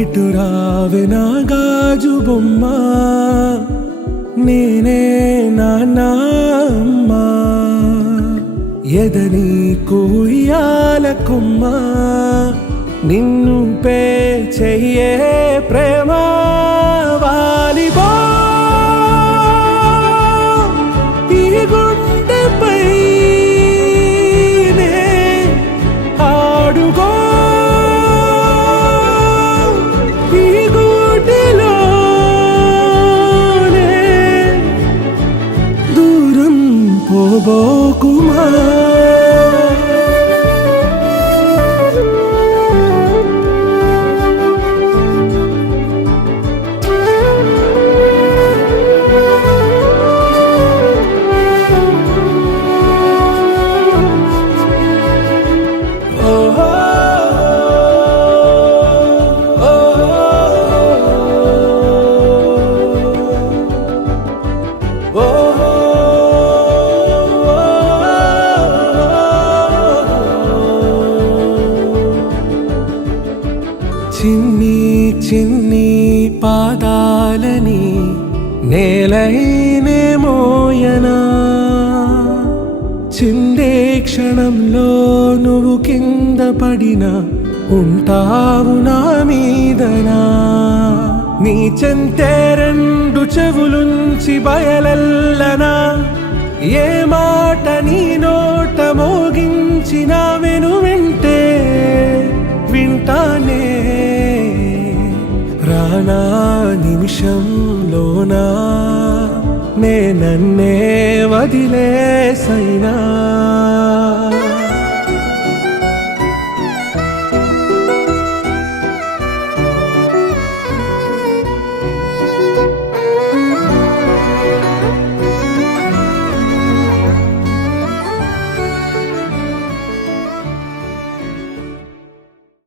ఇటు రావే నా గాజు బొమ్మ, నేనే నాన్న అమ్మా. ఎదని కుయ్యాల కొమ్మ, నిన్ను పే చెయ్యే ప్రేమ వాలిబో. ఈ గుండెపై నే ఆడుగో, ఈ గూటిలోనే దూరం పోబోకుమా. చిన్ని చిన్ని పాదాలని నేలైనే మోయనా, చిందే క్షణంలో నువ్వు కింద పడినా ఉంటావు నా మీదనా. నీ చెంతే రెండు చెవులుంచి బయలెల్లనా, ఏ మాట నీ నోట మోగించిన వెను వింటే వింటానే. రానా నిమిషంలోనా నే నన్నే వదిలేసైనా.